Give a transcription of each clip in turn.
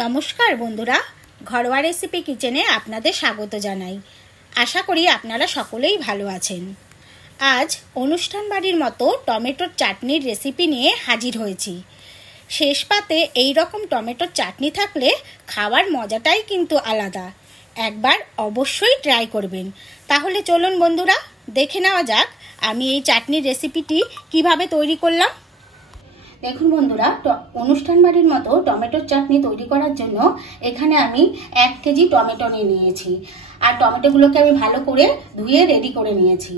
নমস্কার বন্ধুরা, ঘরোয়া রেসিপি কিচেনে আপনাদের স্বাগত জানাই। আশা করি আপনারা সকলেই ভালো আছেন। আজ অনুষ্ঠান বাড়ির মতো টমেটোর চাটনির রেসিপি নিয়ে হাজির হয়েছি। শেষ পাতে এই রকম টমেটোর চাটনি থাকলে খাওয়ার মজাটাই কিন্তু আলাদা। একবার অবশ্যই ট্রাই করবেন। তাহলে চলুন বন্ধুরা, দেখে নেওয়া যাক আমি এই চাটনির রেসিপিটি কিভাবে তৈরি করলাম। দেখুন বন্ধুরা, অনুষ্ঠান বাড়ির মতো টমেটোর চাটনি তৈরি করার জন্য এখানে আমি 1 কেজি টমেটো নিয়েছি। আর টমেটোগুলোকে আমি ভালো করে ধুয়ে রেডি করে নিয়েছি।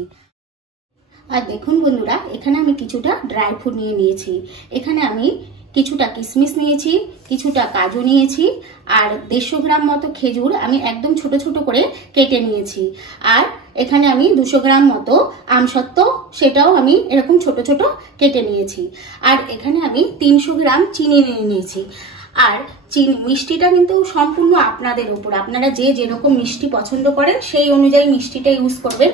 আর দেখুন বন্ধুরা, এখানে আমি কিছুটা ড্রাই ফ্রুট নিয়েছি। এখানে আমি কিছুটা কিশমিশ নিয়েছি, কিছুটা কাজু নিয়েছি, আর 150 গ্রাম মতো খেজুর আমি একদম ছোট ছোট করে কেটে নিয়েছি। আর এখানে আমি 200 গ্রাম মতো আমসত্ত্ব, সেটাও আমি এরকম ছোট ছোট কেটে নিয়েছি। আর এখানে আমি 300 গ্রাম চিনি নিয়েছি। আর মিষ্টিটা কিন্তু সম্পূর্ণ আপনাদের উপর, আপনারা যে যেরকম মিষ্টি পছন্দ করেন সেই অনুযায়ী মিষ্টিটা ইউজ করবেন।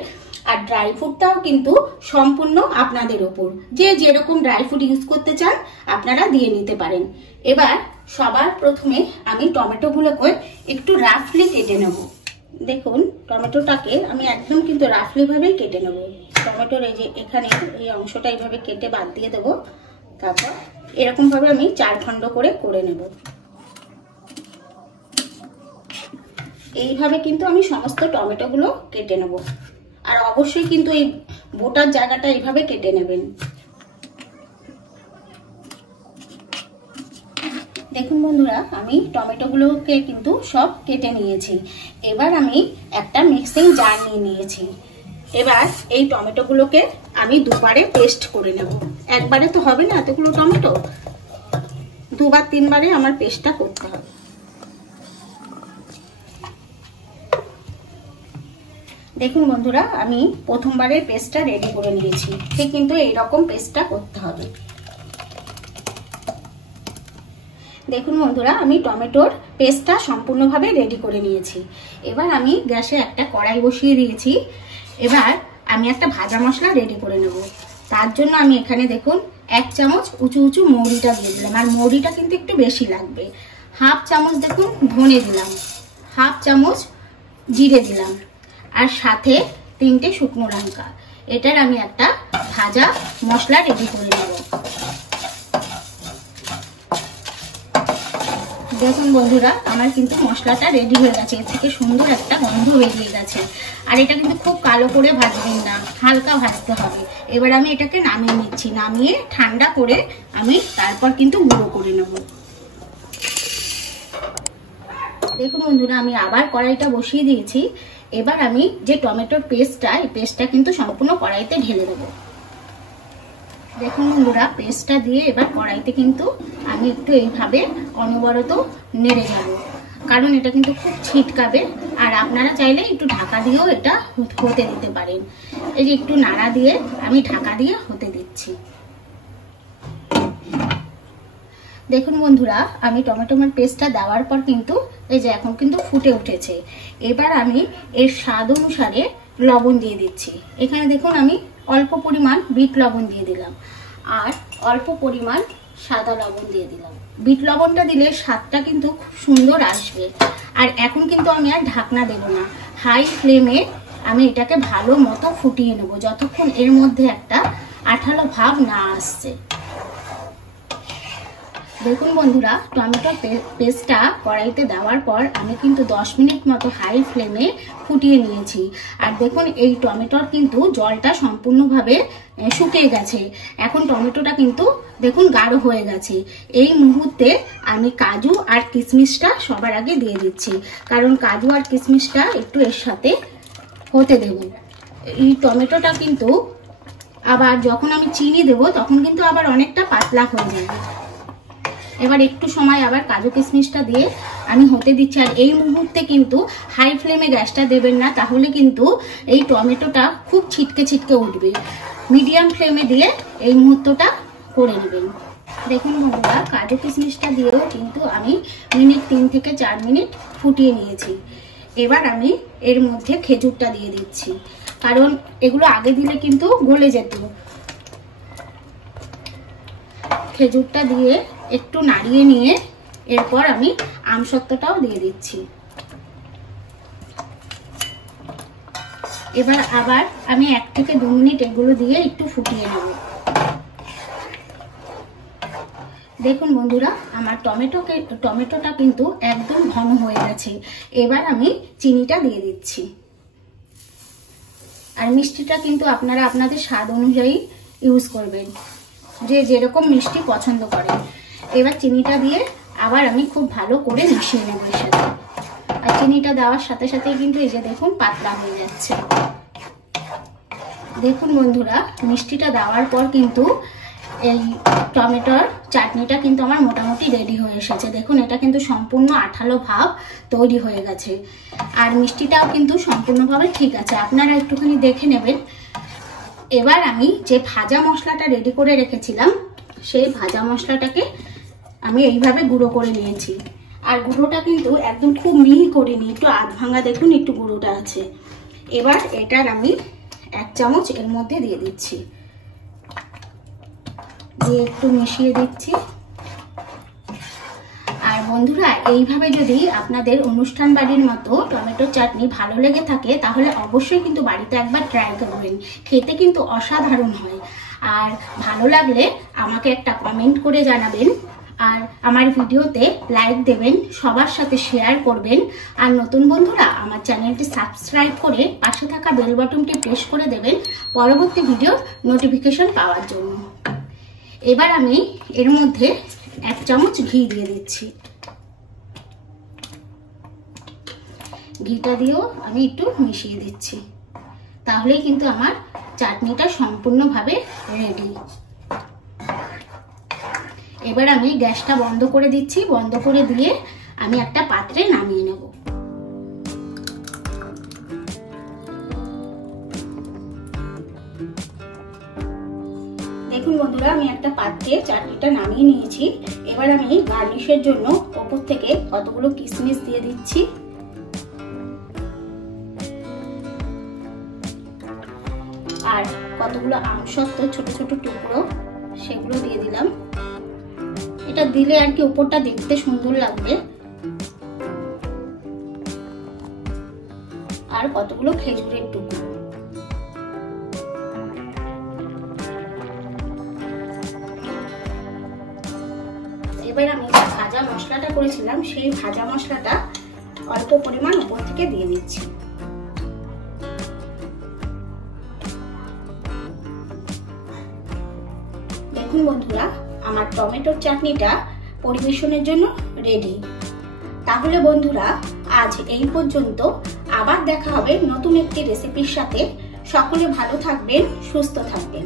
আর ড্রাই ফ্রুটটাও কিন্তু সম্পূর্ণ আপনাদের ওপর, যে যেরকম ড্রাই ফ্রুট ইউজ করতে চান আপনারা দিয়ে নিতে পারেন। এবার সবার প্রথমে আমি টমেটোগুলোকে একটু রাফলি কেটে নেব। দেখুন, টমেটোটাকে আমি একদম কিন্তু রাফলি ভাবেই কেটে নেব। টমেটোর এই যে এখানে এই অংশটা এইভাবে কেটে বাদ দিয়ে দেব। তারপর এরকম ভাবে আমি 4 খণ্ড করে নেব। এইভাবে কিন্তু আমি সমস্ত টমেটোগুলো কেটে নেব। আর অবশ্যই কিন্তু এই বোটার জায়গাটা এইভাবে কেটে নেবেন। দেখুন বন্ধুরা, আমি টমেটোগুলোকে কিন্তু সব কেটে নিয়েছি। এবার আমি একটা মিক্সিং জার নিয়েছি। এবার এই টমেটোগুলোকে আমি দুবারে পেস্ট করে নেব। একবারে তো হবে না এতগুলো টমেটো, 2-3 বারে আমার পেস্টটা করতে হবে। দেখুন বন্ধুরা, আমি প্রথমবারের পেস্টটা রেডি করে নিয়েছি। ঠিক কিন্তু এইরকম পেস্টটা করতে হবে। দেখুন বন্ধুরা, আমি টমেটোর পেস্টটা সম্পূর্ণভাবে রেডি করে নিয়েছি। এবার আমি গ্যাসে একটা কড়াই বসিয়ে দিয়েছি। এবার আমি একটা ভাজা মশলা রেডি করে নেব। তার জন্য আমি এখানে দেখুন 1 চামচ উঁচু মৌরিটা দিয়ে দিলাম। আর মৌরিটা কিন্তু একটু বেশি লাগবে। 1/2 চামচ দেখুন ধনে দিলাম, 1/2 চামচ জিরে দিলাম, আর সাথে 3টে শুকনো লঙ্কা। এটার আমি একটা ভাজা মশলা রেডি করে নেব। দেখুন বন্ধুরা, আমার কিন্তু মশলাটা রেডি হয়ে গেছে। এর থেকে সুন্দর একটা গন্ধ বেরিয়ে গেছে। আর এটা কিন্তু খুব কালো করে ভাজবেন না, হালকা ভাজতে হবে। এবার আমি এটাকে নামিয়ে নিচ্ছি। নামিয়ে ঠান্ডা করে আমি তারপর কিন্তু গুঁড়ো করে নেব। দেখুন বন্ধুরা, আমি আবার কড়াইটা বসিয়ে দিয়েছি। এবার আমি যে টমেটোর পেস্টটা, এই পেস্টটা কিন্তু সম্পূর্ণ কড়াইতে ঢেলে দেবো। দেখুন বন্ধুরা, পেস্টটা দিয়ে এবার কড়াইতে কিন্তু আমি একটু এইভাবে অনবরত নেড়ে যাব, কারণ এটা কিন্তু খুব ছিটকাবে। আর আপনারা চাইলে একটু ঢাকা দিয়েও এটা হতে দিতে পারেন। এই যে একটু নাড়া দিয়ে আমি ঢাকা দিয়ে হতে দিচ্ছি। দেখুন বন্ধুরা, আমি টমেটোর পেস্টটা দেওয়ার পর কিন্তু এই যে এখন কিন্তু ফুটে উঠেছে। এবার আমি এর স্বাদ অনুসারে লবণ দিয়ে দিচ্ছি। এখানে দেখুন আমি অল্প পরিমাণ বিট লবণ দিয়ে দিলাম, আর অল্প পরিমাণ সাদা লবণ দিয়ে দিলাম। বিট লবণটা দিলে স্বাদটা কিন্তু খুব সুন্দর আসবে। আর এখন কিন্তু আমি আর ঢাকনা দেব না, হাই ফ্লেমে আমি এটাকে ভালো মতো ফুটিয়ে নেব, যতক্ষণ এর মধ্যে একটা আঠালো ভাব না আসছে। দেখুন বন্ধুরা, টমেটোর পেস্টটা কড়াইতে দেওয়ার পর আমি কিন্তু 10 মিনিট মতো হাই ফ্লেমে ফুটিয়ে নিয়েছি। আর দেখুন এই টমেটোর কিন্তু জলটা সম্পূর্ণভাবে শুকিয়ে গেছে। এখন টমেটোটা কিন্তু দেখুন গাঢ় হয়ে গেছে। এই মুহূর্তে আমি কাজু আর কিশমিশটা সবার আগে দিয়ে দিচ্ছি, কারণ কাজু আর কিশমিশটা একটু এর সাথে হতে দেব। এই টমেটোটা কিন্তু আবার যখন আমি চিনি দেব তখন কিন্তু আবার অনেকটা পাতলা হয়ে যাবে। এবার একটু সময় আবার কাজু কিশমিশটা দিয়ে আমি হতে দিচ্ছি। আর এই মুহূর্তে কিন্তু হাই ফ্লেমে গ্যাসটা দেবেন না, তাহলে কিন্তু এই টমেটোটা খুব ছিটকে উঠবে। মিডিয়াম ফ্লেমে দিয়ে এই মুহূর্তটা করে নেবেন। দেখুন বন্ধুরা, কাজু কিশমিশটা দিয়েও কিন্তু আমি 3 থেকে 4 মিনিট ফুটিয়ে নিয়েছি। এবার আমি এর মধ্যে খেজুরটা দিয়ে দিচ্ছি, কারণ এগুলো আগে দিলে কিন্তু গলে যেত। খেজুরটা দিয়ে একটু নাড়িয়ে নিয়ে এরপর আমি আমসত্ত্বটাও দিয়ে দিচ্ছি। এবার আবার আমি 1 থেকে 2 মিনিট এগুলো দিয়ে একটু ফুটিয়ে নেব। দেখুন বন্ধুরা, আমার টমেটোটা কিন্তু একদম ঘন হয়ে গেছে। এবার আমি চিনিটা দিয়ে দিচ্ছি। আর মিষ্টিটা কিন্তু আপনারা আপনাদের স্বাদ অনুযায়ী ইউজ করবেন, যে যেরকম মিষ্টি পছন্দ করেন। এবার চিনিটা দিয়ে আবার আমি খুব ভালো করে মিশিয়ে নেব এর সাথে। আর চিনিটা দেওয়ার সাথে সাথেই কিন্তু এই যে দেখুন পাতলা হয়ে যাচ্ছে। দেখুন বন্ধুরা, মিষ্টিটা দেওয়ার পর কিন্তু এই টমেটোর চাটনিটা কিন্তু আমার মোটামুটি রেডি হয়ে এসেছে। দেখুন এটা কিন্তু সম্পূর্ণ আঠালো ভাব তৈরি হয়ে গেছে। আর মিষ্টিটাও কিন্তু সম্পূর্ণভাবে ঠিক আছে, আপনারা একটুখানি দেখে নেবেন। এবার আমি যে ভাজা মশলাটা রেডি করে রেখেছিলাম, সেই ভাজা মশলাটাকে আমি এইভাবে গুঁড়ো করে নিয়েছি। আর গুঁড়োটা কিন্তু একদম খুব মিহি করিনি, একটু আধ ভাঙা দেখুন একটু গুঁড়োটা আছে। এবার এটার আমি 1 চামচ এর মধ্যে দিয়ে দিচ্ছি, দিয়ে একটু মিশিয়ে দিচ্ছি। আর বন্ধুরা, এইভাবে যদি আপনাদের অনুষ্ঠান বাড়ির মতো টমেটো চাটনি ভালো লেগে থাকে, তাহলে অবশ্যই কিন্তু বাড়িতে একবার ট্রাই করবেন। খেতে কিন্তু অসাধারণ হয়। আর ভালো লাগলে আমাকে একটা কমেন্ট করে জানাবেন। আর আমার ভিডিওতে লাইক দেবেন, সবার সাথে শেয়ার করবেন। আর নতুন বন্ধুরা আমার চ্যানেলটি সাবস্ক্রাইব করে পাশে থাকা বেল বাটনটি প্রেস করে দেবেন পরবর্তী ভিডিওর নোটিফিকেশন পাওয়ার জন্য। এবার আমি এর মধ্যে 1 চামচ ঘি দিয়ে দিচ্ছি। ঘিটা দিয়েও আমি একটু মিশিয়ে দিচ্ছি, তাহলেই কিন্তু আমার চাটনিটা সম্পূর্ণভাবে রেডি। এবার আমি গ্যাসটা বন্ধ করে দিচ্ছি। বন্ধ করে দিয়ে আমি একটা পাত্রে নামিয়ে নেব। দেখুন বন্ধুরা, আমি একটা পাত্রে চাটনিটা নামিয়ে নিয়েছি। এবার আমি গার্নিশের জন্য উপর থেকে কতগুলো কিশমিশ দিয়ে দিচ্ছি। আর কতগুলো আমসত্ত্ব ছোট ছোট টুকরো, সেগুলো দিয়ে দিলাম। এটা দিলে আর কি উপরটা দেখতে সুন্দর লাগবে। আর কতগুলো খেজুরের টুকরো। এবার আমি যে ভাজা মশলাটা করেছিলাম, সেই ভাজা মশলাটা অল্প পরিমাণ উপর থেকে দিয়ে দিচ্ছি। দেখুন বন্ধুরা, আমার টমেটোর চাটনিটা পরিবেশনের জন্য রেডি। তাহলে বন্ধুরা, আজ এই পর্যন্ত। আবার দেখা হবে নতুন একটি রেসিপির সাথে। সকলে ভালো থাকবেন, সুস্থ থাকবেন।